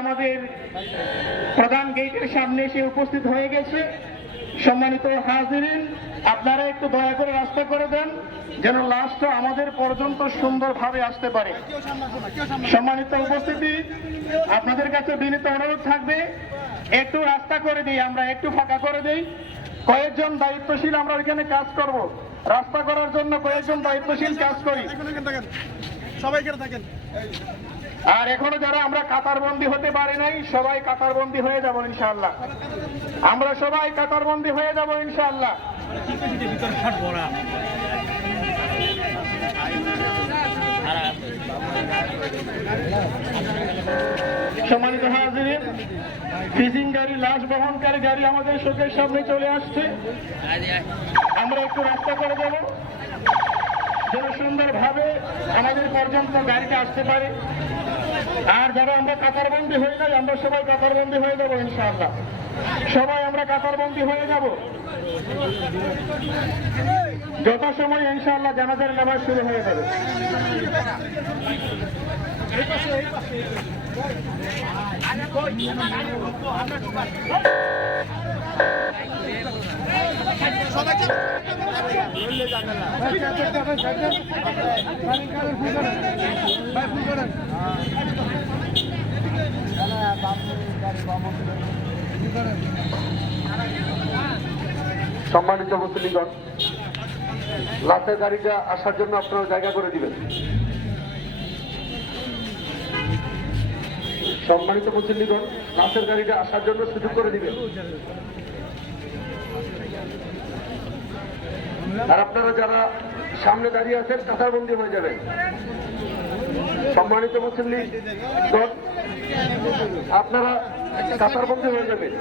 আমাদের প্রধান গেটের সামনে এসে উপস্থিত হয়ে গেছে। সম্মানিত হাজিরিন, আপনারা একটু দয়া করে রাস্তা করে দেন যেন লাশটা আমাদের পর্যন্ত সুন্দরভাবে আসতে পারে। সম্মানিত উপস্থিতি, আপনাদের কাছে বিনীত অনুরোধ থাকবে একটু রাস্তা করে দিই, আমরা একটু ফাঁকা করে দিই। কয়েকজন দায়িত্বশীল আমরা ওইখানে কাজ করব, রাস্তা করার জন্য কয়েকজন দায়িত্বশীল কাজ করি। সবাই থাকেন। আর এখনো যারা আমরা কাতারবন্দি হতে পারি নাই, সবাই কাতারবন্দি হয়ে যাব ইনশাআল্লাহ। আমরা সবাই কাতারবন্দি হয়ে যাব ইনশাআল্লাহ। সম্মানিত হাজিরিন, ফিজিং গাড়ি, লাশ বহনকারী গাড়ি আমাদের চোখের সামনে চলে আসছে। আমরা একটু রাস্তা করে দেব যেন সুন্দরভাবে আমাদের পর্যন্ত গাড়িটা আসতে পারে। আর যারা আমরা কাতারবন্দি হয়ে যাই, আমরা সবাই কাতারবন্দি হয়ে যাবো ইনশাআল্লাহ। সবাই আমরা কাতারবন্দি হয়ে যাব। যথাসময় ইনশাআল্লাহ জানাজার নামাজ শুরু হয়ে যাবে। সম্মানিত মুসলিমগণ, লাশের গাড়িটা আসার জন্য আপনারা জায়গা করে দিবেন। সম্মানিত মুসলিমগণ, লাশের গাড়িটা আসার জন্য সুযোগ করে দিবেন। আর আপনারা যারা সামনে দাঁড়িয়ে আছেন কাতারবন্দি হয়ে যাবেন। সম্মানিত মুসলিমগণ, আপনারা কাতারবন্দি হয়ে যাবেন।